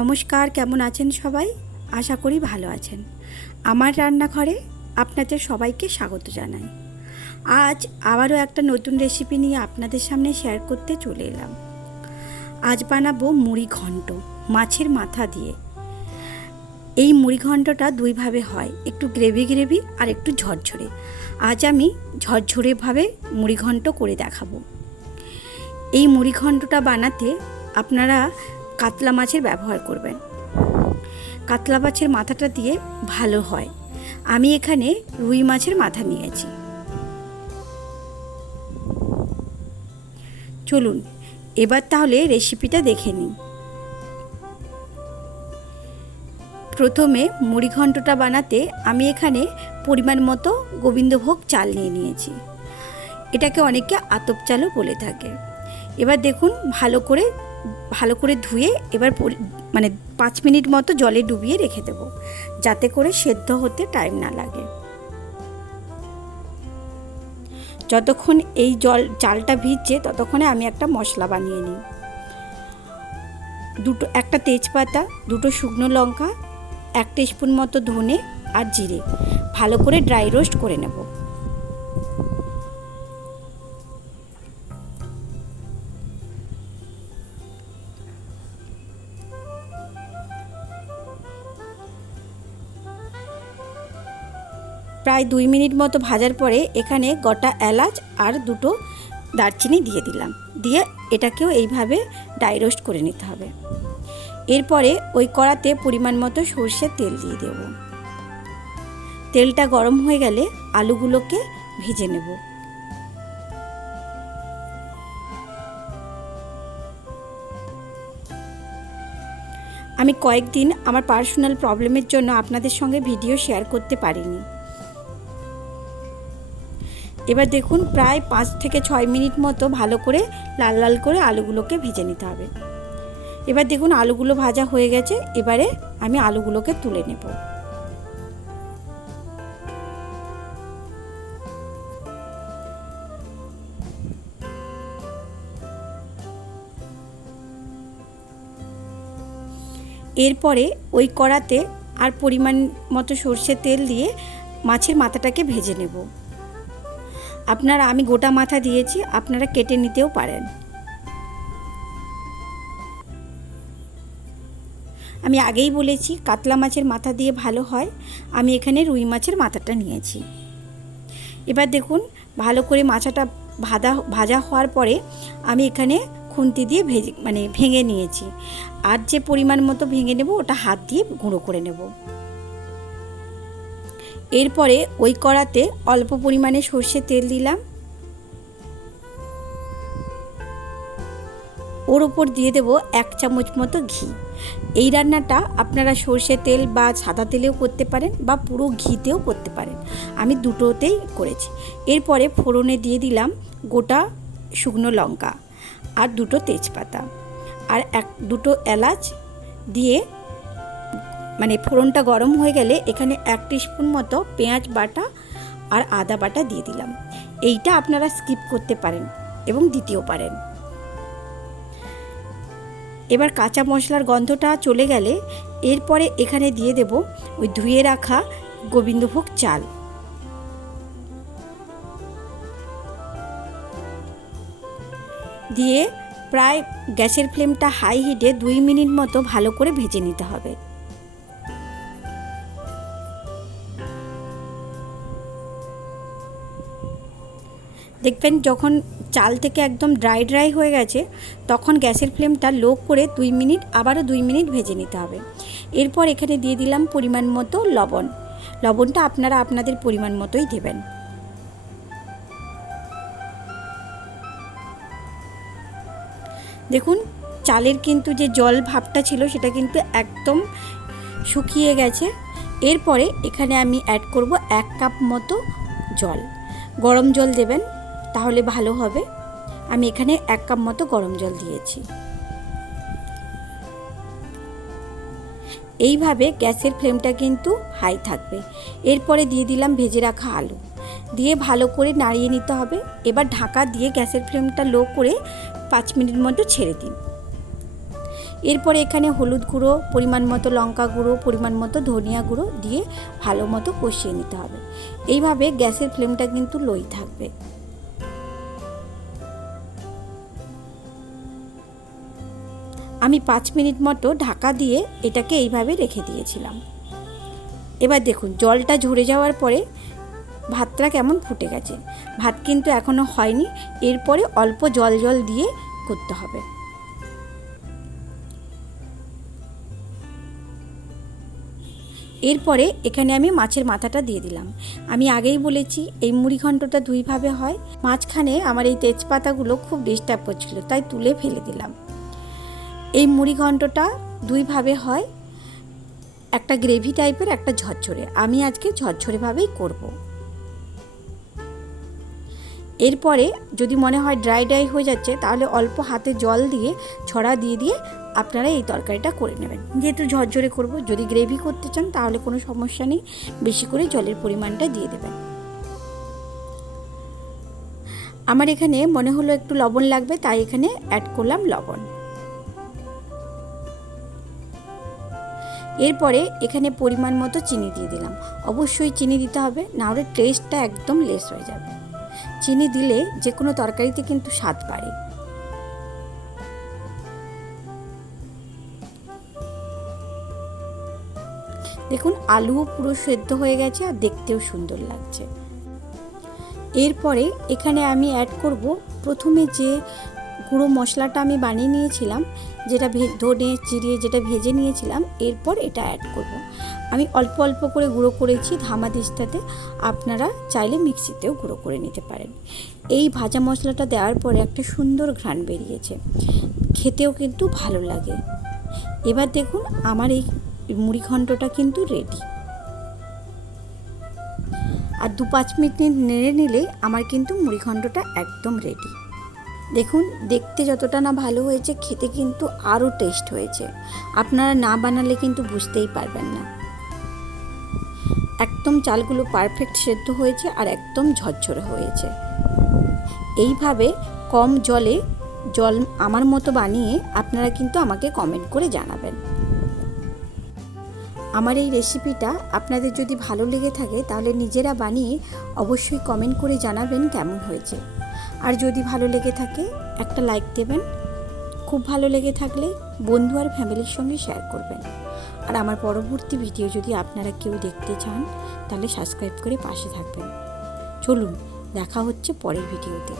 নমস্কার, কেমন আছেন সবাই? আশা করি ভালো আছেন। আমার রান্নাঘরে আপনাদের সবাইকে স্বাগত জানাই। আজ আবারও একটা নতুন রেসিপি নিয়ে আপনাদের সামনে শেয়ার করতে চলে এলাম। আজ বানাবো মুড়ি ঘন্ট মাছের মাথা দিয়ে। এই মুড়ি ঘন্টটা দুইভাবে হয়, একটু গ্রেভি গ্রেভি আর একটু ঝরঝরে। আজ আমি ঝরঝরেভাবে মুড়ি ঘন্ট করে দেখাবো। এই মুড়ি ঘন্টটা বানাতে আপনারা কাতলা মাছের ব্যবহার করবেন। কাতলা মাছের মাথাটা দিয়ে ভালো হয়। আমি এখানে রুই মাছের মাথা নিয়েছি। চলুন এবার তাহলে রেসিপিটা দেখে নিই। প্রথমে মুড়ি ঘন্টটা বানাতে আমি এখানে পরিমাণ মতো গোবিন্দভোগ চাল নিয়ে নিয়েছি। এটাকে অনেকে আতপ চালও বলে থাকে। এবার দেখুন ভালো করে ধুয়ে এবার 5 মিনিট মতো জলে ডুবিয়ে রেখে দেব, যাতে করে সেদ্ধ হতে টাইম না লাগে। যতক্ষণ এই চালটা ভিজছে ততক্ষণে আমি একটা মশলা বানিয়ে নিই। একটা তেজপাতা, 2 শুকনো লঙ্কা, 1 টিস্পুন মতো ধনে আর জিরে ভালো করে ড্রাই রোস্ট করে নেব। প্রায় 2 মিনিট মতো ভাজার পরে এখানে গোটা এলাচ আর 2 দারচিনি দিয়ে দিলাম। দিয়ে এটাকেও এইভাবে ড্রাই রোস্ট করে নিতে হবে। এরপরে ওই কড়াতে পরিমাণ মতো সরষের তেল দিয়ে দেব। তেলটা গরম হয়ে গেলে আলুগুলোকে ভেজে নেব। আমি কয়েকদিন আমার পার্সোনাল প্রবলেমের জন্য আপনাদের সঙ্গে ভিডিও শেয়ার করতে পারিনি। এবার দেখুন প্রায় 5 থেকে 6 মিনিট মতো ভালো করে লাল লাল করে আলুগুলোকে ভেজে নিতে হবে। এবার দেখুন আলুগুলো ভাজা হয়ে গেছে। এবারে আমি আলুগুলোকে তুলে নেব। এরপরে ওই কড়াতে আর পরিমাণ মতো সরষের তেল দিয়ে মাছের মাথাটাকে ভেজে নেব। আমি গোটা মাথা দিয়েছি, আপনারা কেটে নিতেও পারেন। আমি আগেই বলেছি কাতলা মাছের মাথা দিয়ে ভালো হয়। আমি এখানে রুই মাছের মাথাটা নিয়েছি। এবার দেখুন ভালো করে মাথাটা ভাজা হওয়ার পরে আমি এখানে খুন্তি দিয়ে ভেঙে নিয়েছি। আর যে পরিমাণ মতো ভেঙে নেব ওটা হাত দিয়ে গুঁড়ো করে নেব। এরপরে ওই কড়াতে অল্প পরিমাণে সরষের তেল দিলাম। ওর ওপর দিয়ে দেব 1 চামচ মতো ঘি। এই রান্নাটা আপনারা সরষের তেল বা সাদা তেলেও করতে পারেন বা পুরো ঘিতেও করতে পারেন। আমি দুটোতেই করেছি। এরপরে ফোড়নে দিয়ে দিলাম গোটা শুকনো লঙ্কা আর 2 তেজপাতা আর 2 এলাচ দিয়ে ফোড়নটা গরম হয়ে গেলে এখানে 1 টিস্পুন মতো পেঁয়াজ বাটা আর আদা বাটা দিয়ে দিলাম। এইটা আপনারা স্কিপ করতে পারেন এবং দিতেও পারেন। এবার কাঁচা মশলার গন্ধটা চলে গেলে এরপরে এখানে দিয়ে দেব ওই ধুয়ে রাখা গোবিন্দভোগ চাল। দিয়ে প্রায় গ্যাসের ফ্লেমটা হাই হিটে 2 মিনিট মতো ভালো করে ভেজে নিতে হবে। দেখবেন যখন চাল থেকে একদম ড্রাই হয়ে গেছে তখন গ্যাসের ফ্লেমটা লো করে 2 মিনিট আবারও 2 মিনিট ভেজে নিতে হবে। এরপর এখানে দিয়ে দিলাম পরিমাণ মতো লবণ। লবণটা আপনারা আপনাদের পরিমাণ মতোই দেবেন। দেখুন চালের কিন্তু যে জল ভাবটা ছিল সেটা কিন্তু একদম শুকিয়ে গেছে। এরপরে এখানে আমি অ্যাড করব 1 কাপ মতো জল। গরম জল দেবেন তাহলে ভালো হবে। আমি এখানে 1 কাপ মতো গরম জল দিয়েছি। এইভাবে গ্যাসের ফ্লেমটা কিন্তু হাই থাকবে। এরপরে দিয়ে দিলাম ভেজে রাখা আলু, দিয়ে ভালো করে নাড়িয়ে নিতে হবে। এবার ঢাকা দিয়ে গ্যাসের ফ্লেমটা লো করে 5 মিনিট মতো ছেড়ে দিন। এরপরে এখানে হলুদ গুঁড়ো, পরিমাণ মতো লঙ্কা গুঁড়ো, পরিমাণ মতো ধনিয়া গুঁড়ো দিয়ে ভালো মতো কষিয়ে নিতে হবে। এইভাবে গ্যাসের ফ্লেমটা কিন্তু লোই থাকবে। আমি 5 মিনিট মতো ঢাকা দিয়ে এটাকে এইভাবে রেখে দিয়েছিলাম। এবার দেখুন জলটা ঝরে যাওয়ার পরে ভাতটা কেমন ফুটে গেছে। ভাত কিন্তু এখনও হয়নি, এরপরে অল্প জল জল দিয়ে করতে হবে। এরপরে এখানে আমি মাছের মাথাটা দিয়ে দিলাম। আমি আগেই বলেছি এই মুড়ি ঘন্টটা দুইভাবে হয়। মাঝখানে আমার এই তেজপাতাগুলো খুব ডিস্টার্ব করছিল, তাই তুলে ফেলে দিলাম। এই মুড়ি ঘন্টটা দুইভাবে হয়, একটা গ্রেভি টাইপের, একটা ঝরঝরে। আমি আজকে ঝরঝরেভাবেই করব। এরপরে যদি মনে হয় ড্রাই ড্রাই হয়ে যাচ্ছে, তাহলে অল্প হাতে জল দিয়ে ছড়া দিয়ে দিয়ে আপনারা এই তরকারিটা করে নেবেন। যেহেতু ঝরঝরে করব, যদি গ্রেভি করতে চান তাহলে কোনো সমস্যা নেই, বেশি করে জলের পরিমাণটা দিয়ে দেবেন। আমার এখানে মনে হলো একটু লবণ লাগবে, তাই এখানে অ্যাড করলাম লবণ। এরপরে এখানে পরিমাণ মতো চিনি দিয়ে দিলাম। অবশ্যই চিনি দিতে হবে, নাহলে টেস্টটা একদম লেস হয়ে যাবে। চিনি দিলে যে কোনো তরকারিতে কিন্তু স্বাদ বাড়ে। দেখুন আলুও পুরো সেদ্ধ হয়ে গেছে আর দেখতেও সুন্দর লাগছে। এরপরে এখানে আমি অ্যাড করব প্রথমে যে গুঁড়ো মশলাটা আমি বানিয়ে নিয়েছিলাম, যেটা ধনে চিড়িয়ে যেটা ভেজে নিয়েছিলাম, এরপর এটা অ্যাড করব। আমি অল্প অল্প করে গুঁড়ো করেছি ধামাদিস্তাতে, আপনারা চাইলে মিক্সিতেও গুঁড়ো করে নিতে পারেন। এই ভাজা মশলাটা দেওয়ার পরে একটা সুন্দর ঘ্রাণ বেরিয়েছে, খেতেও কিন্তু ভালো লাগে। এবার দেখুন আমার এই মুড়ি ঘন্টটা কিন্তু রেডি। আর 2-5 মিনিট নেড়ে নিলে আমার কিন্তু মুড়ি ঘন্টটা একদম রেডি। দেখুন দেখতে যতটা না ভালো হয়েছে, খেতে কিন্তু আরও টেস্ট হয়েছে। আপনারা না বানালে কিন্তু বুঝতেই পারবেন না। একদম চালগুলো পারফেক্ট সেদ্ধ হয়েছে আর একদম ঝরঝরে হয়েছে। এইভাবে কম জল আমার মতো বানিয়ে আপনারা কিন্তু আমাকে কমেন্ট করে জানাবেন। আমার এই রেসিপিটা আপনাদের যদি ভালো লেগে থাকে তাহলে নিজেরা বানিয়ে অবশ্যই কমেন্ট করে জানাবেন কেমন হয়েছে। আর যদি ভালো লেগে থাকে একটা লাইক দেবেন। খুব ভালো লেগে থাকলে বন্ধু আর ফ্যামিলির সঙ্গে শেয়ার করবেন। আর আমার পরবর্তী ভিডিও যদি আপনারা কেউ দেখতে চান তাহলে সাবস্ক্রাইব করে পাশে থাকবেন। চলুন দেখা হচ্ছে পরের ভিডিওতে।